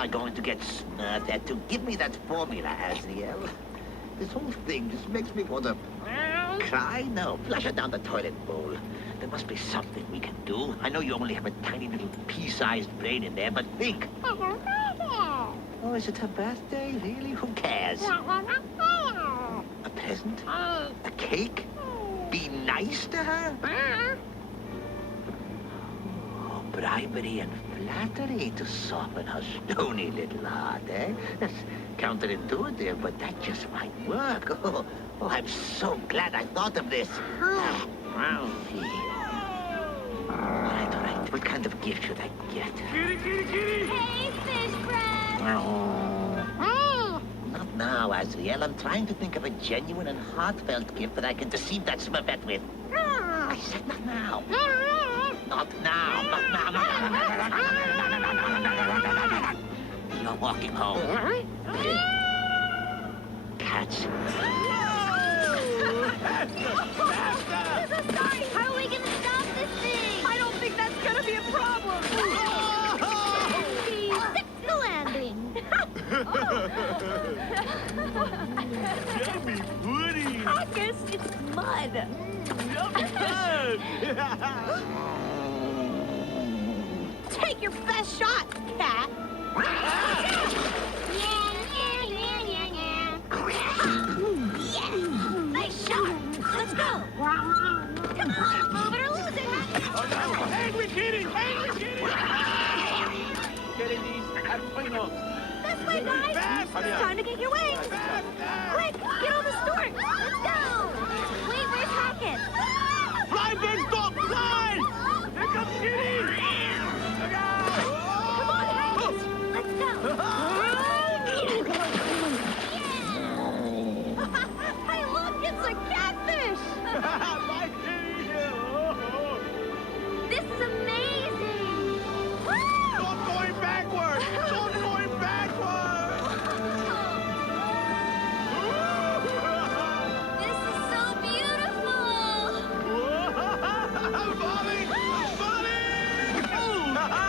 I going to get Smurf at to give me that formula, Azrael? This whole thing just makes me want to cry. No, flush it down the toilet bowl. There must be something we can do. I know you only have a tiny little pea-sized brain in there, but think. Oh, is it her birthday? Really? Who cares? A present? A cake? Be nice to her? Oh, bribery and flattery to soften her stony little heart, eh? That's counterintuitive, but that just might work. Oh, I'm so glad I thought of this. All right. What kind of gift should I get? Kitty! Hey, fish breath! Not now, Azrael. I'm trying to think of a genuine and heartfelt gift that I can deceive that Smurfette with. I said not now. Not now. You're walking home. Catch. Sorry, how are we gonna stop this thing? I don't think that's gonna be a problem. He sticks the landing. Yummy pudding! I guess it's mud. Yummy fun! Take your best shot, cat. Nice shot. Let's go. Come on, move it or lose it. Oh no! Angry kitty! Angry kitty! Kitty needs Alpino. This way, guys. Faster! It's time to get your wings. Faster! Quick, get on the stork. Let's go.